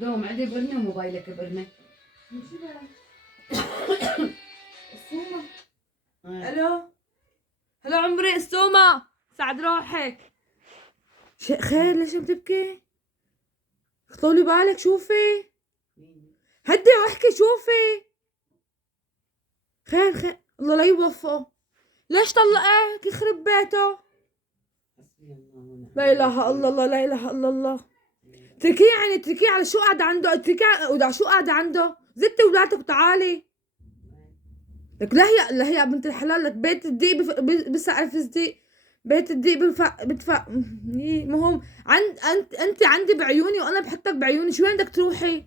دوم عندي برنة وموبايلك برنة. شو السومة. الو هلا عمري السومة، سعد روحك. خير ليش بتبكي؟ طولي بالك شوفي، هدي واحكي شوفي. خير الله لا يوفقه. ليش طلقك يخرب بيته؟ لا اله الا الله، لا اله الا الله. اتركيه يعني، اتركيه على شو قاعدة عنده، اتركيه على شو قاعدة عنده. زتي ولادك وتعالي. لك لا هي بنت الحلال، لك بيت الدقيق بسقف الدقيق، بيت الدقيق بدفع مهم. انت عندي بعيوني وانا بحطك بعيوني، شو بدك تروحي؟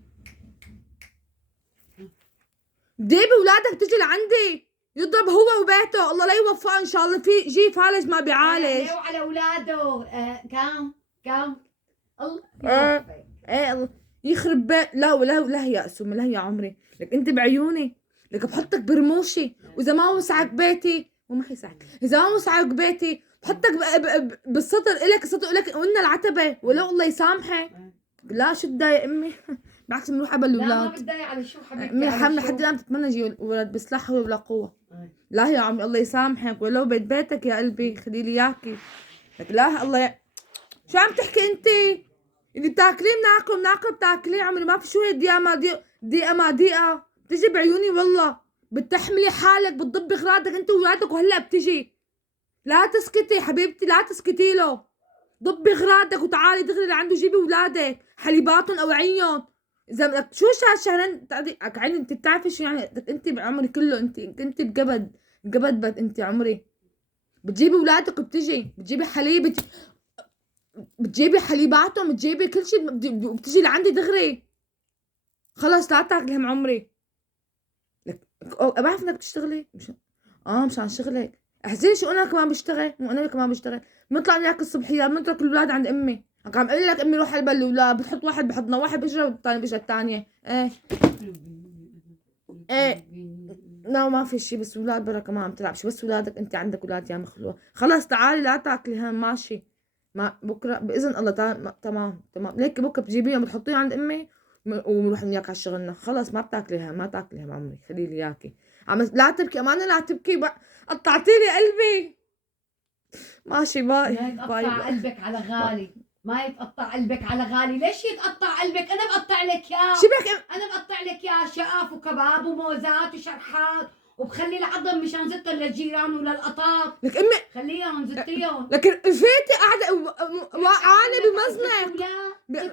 ديبي ولادك تجي لعندي يضرب هو وبيته، الله لا يوفقه ان شاء الله. في جي فالج ما بيعالج. على اولاده. كم الله ايه يخرب بيت. لا يا اسم، لا يا عمري، لك انت بعيوني، لك بحطك برموشي، واذا ما وسعك بيتي وما يسعك، اذا ما وسعك بيتي بحطك بالسطر الك، السطر الك قلنا العتبه، ولو الله يسامحك. لا شو تضايق امي بالعكس بنروح قبل الاولاد. لا ما بتضايق على شو حبيبتي، امي حامله حد الان بتتمنى يجي ولد، بس لا حول ولا قوه. لا يا عمي الله يسامحك، ولو بيتك يا قلبي خلي لي اياكي. لك لا الله شو عم تحكي انت؟ اللي بتاكليه بناكل بتاكليه عمري، ما في شو هي دقيقة ما دقيقة بتجي بعيوني والله. بتحملي حالك بتضبي اغراضك انت وولادك وهلا بتجي. لا تسكتي حبيبتي، لا تسكتي له. ضبي اغراضك وتعالي دغري لعنده، جيبي ولادك حليباتهم او عيون. اذا بدك شو شهرين عيني، انت بتعرفي شو يعني انت بعمري كله، انت الجبد انت عمري. بتجيبي ولادك وبتجي بتجيبي حليب، بتجيبي حليباتهم، بتجيبي كل شيء، بتجي لعندي دغري. خلص لا تاكلهم عمري. لك بعرف انك بتشتغلي مشان شغلك. احزني شو انا كمان بشتغل، مو انا كمان بشتغل. بنطلع ناكل الصبحيات، بنترك الاولاد عند امي. عم اقول لك امي روح على الاولاد، بتحط واحد بحضنه، واحد بيشرب الثاني بيشرب الثانيه. ايه لا ما في شي، بس اولاد برا كمان عم تلعب. شو بس اولادك انت عندك اولاد يا مخلوق. خلص تعالي لا تاكلي هم ماشي. ما بكره باذن الله تمام ليك بكره بتجيبيهم بتحطيهم عند امي ونروح وياك على شغلنا. خلص ما بتاكليها عمري، خلي لي اياكي. لا تبكي امانه، لا تبكي قطعتي لي قلبي. ماشي باي. ما يتقطع قلبك على غالي، ما يتقطع قلبك على غالي. ليش يتقطع قلبك؟ انا بقطع لك اياه. شبك انا بقطع لك اياه شقف وكباب وموزات وشرحات، وبخلي العظم مشان زتهم للجيران وللقطاط. لك امي خليهم زتيهم. لكن فيتي قاعده وقعانه بمزنق،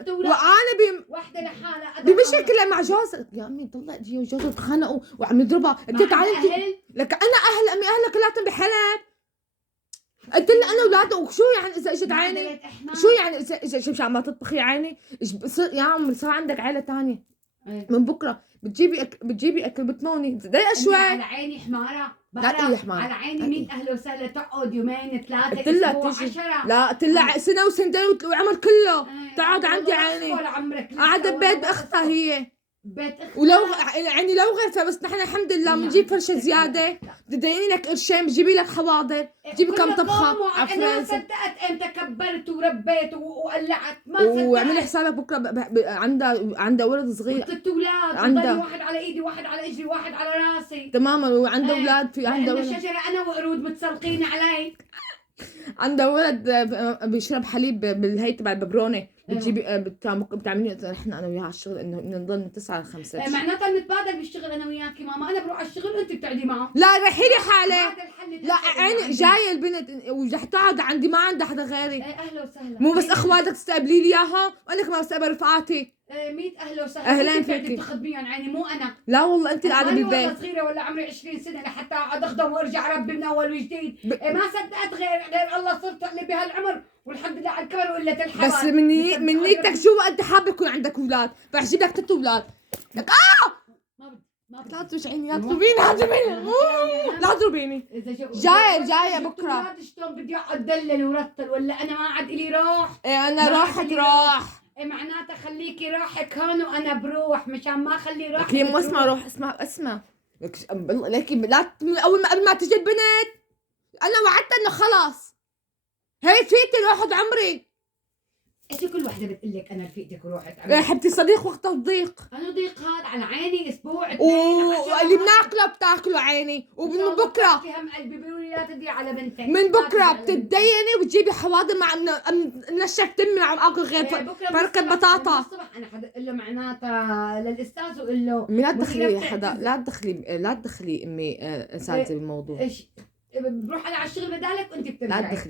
وقعانه وحده لحالها بمشكله مع جوزها. يا امي طلع جي وجوزها تخانقوا وعم يضربها. قلت لها تعالي انت. لك انا اهل امي اهلها كلاتهم بحلب. قلت لها انا اولادها. وشو يعني اذا اجت عيني؟ شو يعني اذا مشان ما تطبخي عيني؟ يا عمري صار عندك عيله ثانيه من بكره بتجيبي اكل بتموني ضايقه شوي. على عيني حماره لا حمارة. على عيني 100 اهلا وسهلا، تقعد يومين ثلاثه قلت لها اسبوع تجي 10. لا قلت لها سنه وسنتين والعمر كله تقعد عندي عيني. قاعده ببيت باختها هي بيت اختها، ولو يعني لو غيرتها، بس نحن الحمد لله بنجيب فرشه زياده. بتديني لك قرشين بتجيبي لك حواضر، بتجيبي كم طبخه عفريز. انا صدقت امتى كبرت وربيت وقلعت، ما صدقت. واعملي حسابك بكره عندها ولد صغير، ست اولاد، عندها واحد على ايدي، واحد على اجري، واحد على راسي تماما. وعندها اولاد، في عندها ولد شجره انا وقرود متسلقين علي. عندها ولد بيشرب حليب بالهي تبع الببرونه. بتجيبي بتعملي نحن انا وياها على الشغل انه نضل من 9 ل 5. معناتها بنتبادل بالشغل انا وياكي ماما. انا بروح على الشغل وانت بتقعدي معه. لا رحي لي حالك. لا عيني جايه البنت ورح تقعد عندي، ما عندها حدا غيري. اهلا وسهلا. مو بس اخواتك تستقبلي لي اياها، وانا كمان بستقبل رفقاتي. 100 اهلا وسهلا. اهلين فيكي. تخدميهم عيني مو انا. لا والله انت قاعده بالبيت. والله صغيره ولا عمري 20 سنه لحتى اقعد اخدم وارجع ربي من اول وجديد. ما صدقت غير الله صرت لي بهالعمر والحمد لله على الكبر وقله الحوال. بس من نيتك شو انت حابه يكون عندك اولاد، رح اجيب لك 3 اولاد. لك ما لا توجعيني، لا تضربيني لا تضربيني. جايه بكره. اولاد شلون بدي اقعد دلل ورتل، ولا انا ما عاد الي روح؟ ايه انا راح. معناتها خليكي روحك هون وانا بروح، مشان ما اخلي روحك. هي مو اسمها روح، اسمها لك لا قبل ما تجي البنت انا وعدت انه خلاص هي فيتي الواحد عمري. ايش كل وحده بتقول لك انا رفيقتك ورحت يا حبيبتي صديق وقت الضيق، انا ضيق هذا على عيني اسبوع واللي بناكله بتاكله عيني، ومن بكره في هم قلبي بيقولوا لي لا تدي على بنتك، من بكره بتتديني وتجيبي حواضر مع نشف تمي عم اكل غير فركه بطاطا. الصبح انا حدا اقول له معناتها للاستاذ وقول له لا تدخلي حدا، لا تدخلي امي اساتذه بالموضوع. ايش بروح انا على الشغل بدالك وانت بترجعي.